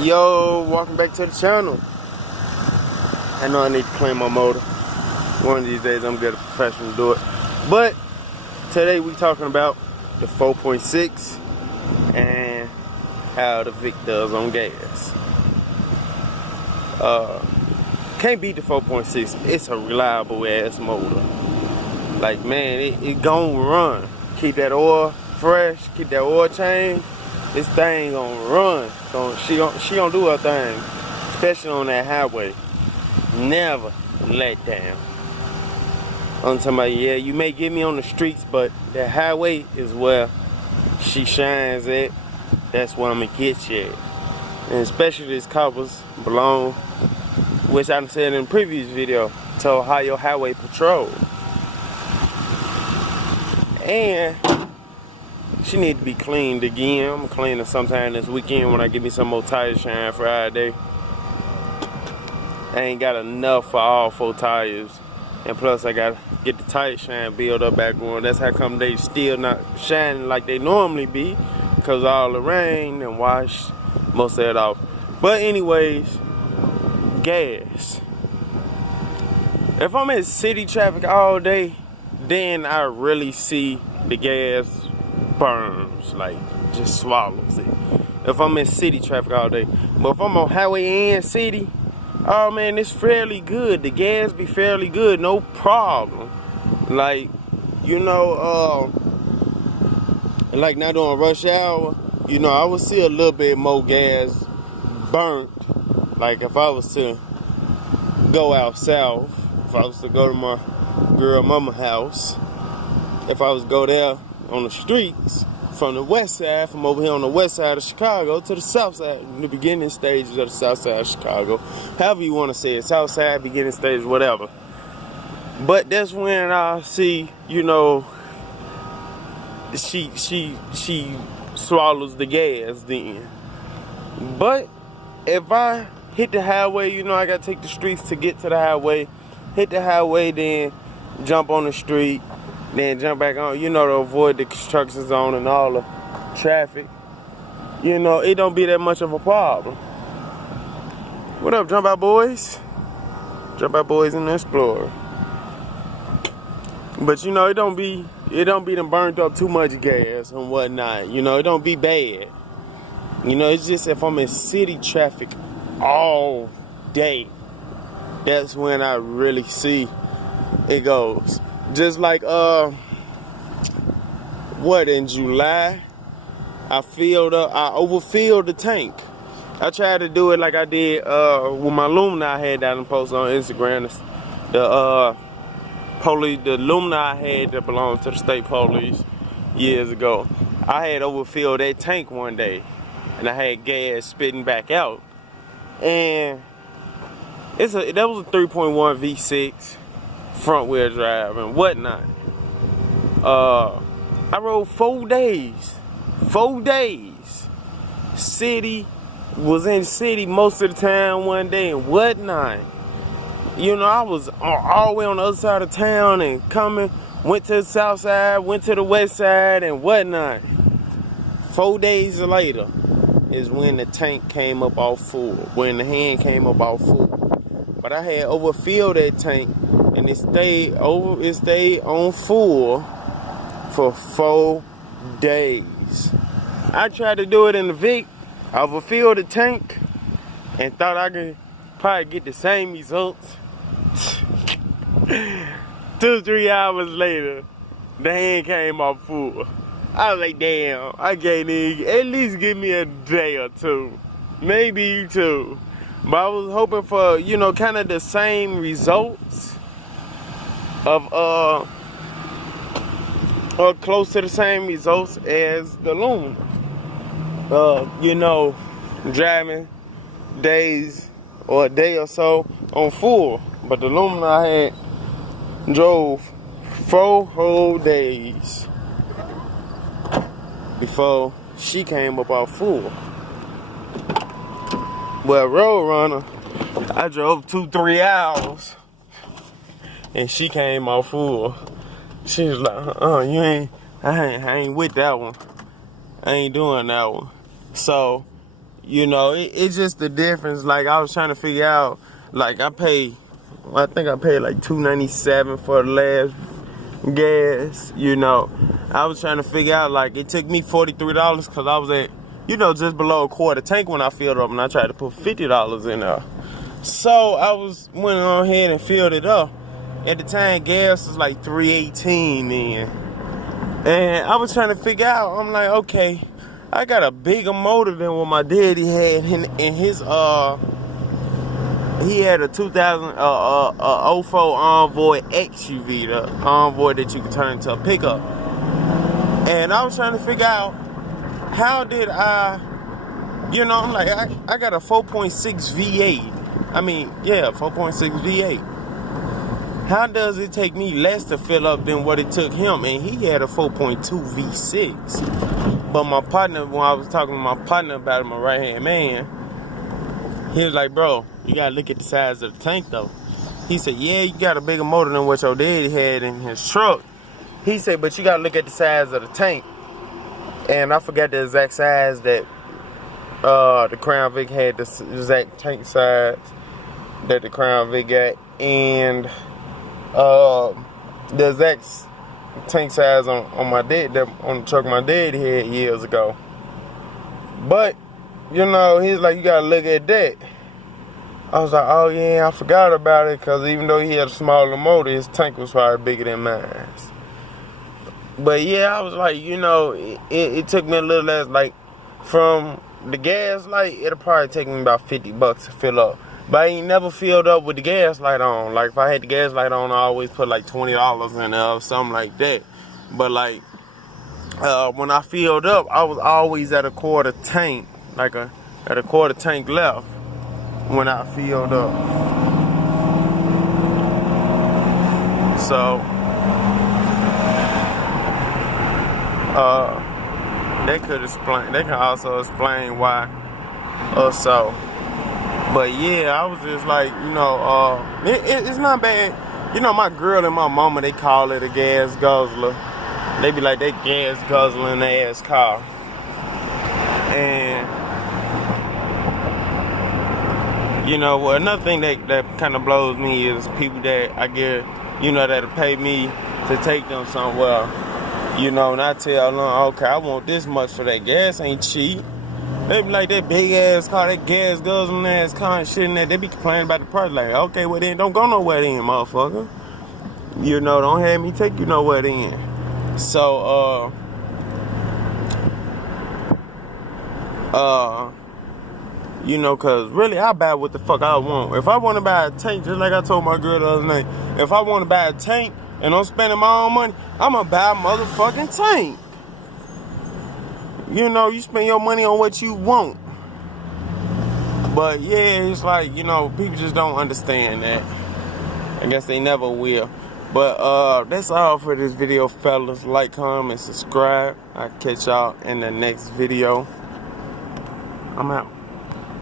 Yo, welcome back to the channel. I know I need to clean my motor. One of these days I'm gonna get a professional to do it. But today we talking about the 4.6 and how the Vic does on gas. Can't beat the 4.6. It's a reliable ass motor. Like, man, it gon' run. Keep that oil fresh, keep that oil change. This thing gonna run. She gonna do her thing, especially on that highway. Never let down. I'm talking about, yeah, you may get me on the streets, but that highway is where she shines at. That's where I'm gonna get you at. And especially this coppers belong, which I said in the previous video, to Ohio Highway Patrol. And she need to be cleaned again. I'm gonna clean her sometime this weekend when I get me some more tire shine Friday. I ain't got enough for all 4 tires. And plus I gotta get the tire shine build up back on. That's how come they still not shining like they normally be. Cause all the rain and washed most of it off. But anyways, gas. If I'm in city traffic all day, then I really see the gas burns, like just swallows it. If I'm in city traffic all day. But if I'm on highway and city, oh man, it's fairly good. The gas be fairly good, no problem. Like, you know, like not during rush hour, you know, I would see a little bit more gas burnt. Like if I was to go out south, if I was to go to my girl mama house, if I was to go there on the streets from the west side, from over here on the west side of Chicago to the south side, in the beginning stages of the south side of Chicago, however you want to say it, south side, beginning stage, whatever. But that's when I see, you know, she swallows the gas then. But if I hit the highway, you know, I gotta take the streets to get to the highway. Hit the highway, then jump on the street, then jump back on, you know, to avoid the construction zone and all the traffic. You know, it don't be that much of a problem. What up, Jump Out Boys? Jump Out Boys in the Explorer. But you know, it don't be them burnt up too much gas and whatnot. You know, it don't be bad. You know, it's just if I'm in city traffic all day, that's when I really see it goes. Just like in July, I overfilled the tank. I tried to do it like I did with my Lumina I had that and post on Instagram. The Lumina I had that belonged to the state police years ago. I had overfilled that tank one day, and I had gas spitting back out. And that was a 3.1 V6 front wheel drive and whatnot. I rode 4 days. 4 days. Was in city most of the time one day and whatnot. You know, I was all the way on the other side of town and went to the south side, went to the west side and whatnot. 4 days later is when the tank came up all full, when the hand came up all full. But I had overfilled that tank and it stayed on full for 4 days. I tried to do it in the Vic. I overfilled the tank and thought I could probably get the same results. 2-3 hours later, the hand came off full. I was like, damn, I can't even, at least give me a day or two, maybe 2. But I was hoping for, you know, kind of the same results of, or close to the same results as the Lumina. You know, driving days or a day or so on full. But the Lumina I had drove 4 whole days before she came up off full. Well, Roadrunner, I drove 2-3 hours and she came off full. She was like, I ain't with that one. I ain't doing that one. So You know, it's just the difference. Like, I was trying to figure out, like, I think I paid like $2.97 for the last gas, you know. I was trying to figure out, like, it took me $43 because I was at, you know, just below a quarter tank when I filled up, and I tried to put $50 in there. So I went on ahead and filled it up. At the time, gas was like $3.18 then. And I was trying to figure out, I'm like, okay, I got a bigger motor than what my daddy had in his, he had a 2004 Envoy XUV, the Envoy that you could turn into a pickup. And I was trying to figure out, how did I, you know, I'm like, I got a 4.6 V8. I mean, yeah, 4.6 V8. How does it take me less to fill up than what it took him? And he had a 4.2 V6. But my partner, when I was talking to my partner about it, my right-hand man, he was like, bro, you gotta look at the size of the tank though. He said, yeah, you got a bigger motor than what your daddy had in his truck. He said, but you gotta look at the size of the tank. And I forgot the exact size that the Crown Vic had, the exact tank size that the Crown Vic got. And the exact tank size on my dad, on the truck my dad had years ago. But, you know, he's like, you gotta look at that. I was like, oh yeah, I forgot about it, because even though he had a smaller motor, his tank was probably bigger than mine. But yeah, I was like, you know, it took me a little less, like, from the gas light, it'll probably take me about $50 to fill up. But I ain't never filled up with the gas light on. Like, if I had the gas light on, I always put like $20 in there or something like that. But like, when I filled up, I was always at a quarter tank, like at a quarter tank left when I filled up. So, they can also explain why or so. But yeah, I was just like, you know, it's not bad. You know, my girl and my mama, they call it a gas guzzler. They be like, they gas guzzling their ass car. And, you know, well, another thing that kind of blows me is people that I get, you know, that'll pay me to take them somewhere. You know, and I tell them, okay, I want this much for that gas, ain't cheap. They be like, that big ass car, that gas guzzling ass car and shit and that. They be complaining about the price. Like, okay, well then, don't go nowhere then, motherfucker. You know, don't have me take you nowhere then. So, you know, cause really I buy what the fuck I want. If I want to buy a tank, just like I told my girl the other night, if I want to buy a tank and I'm spending my own money, I'm gonna buy a motherfucking tank. You know, you spend your money on what you want. But yeah, it's like, you know, people just don't understand that. I guess they never will. But that's all for this video, fellas. Like, comment, subscribe. I'll catch y'all in the next video. I'm out.